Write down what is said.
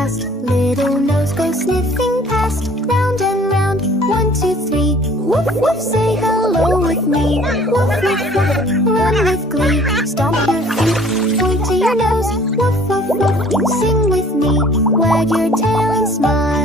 fast. Little nose go sniffing past. Round and round, 1, 2, 3. Woof woof, say hello with me. Woof woof woof, run with glee. Stomp your feet, point to your nose. Woof woof woof, sing with me. Wag your tail and smile.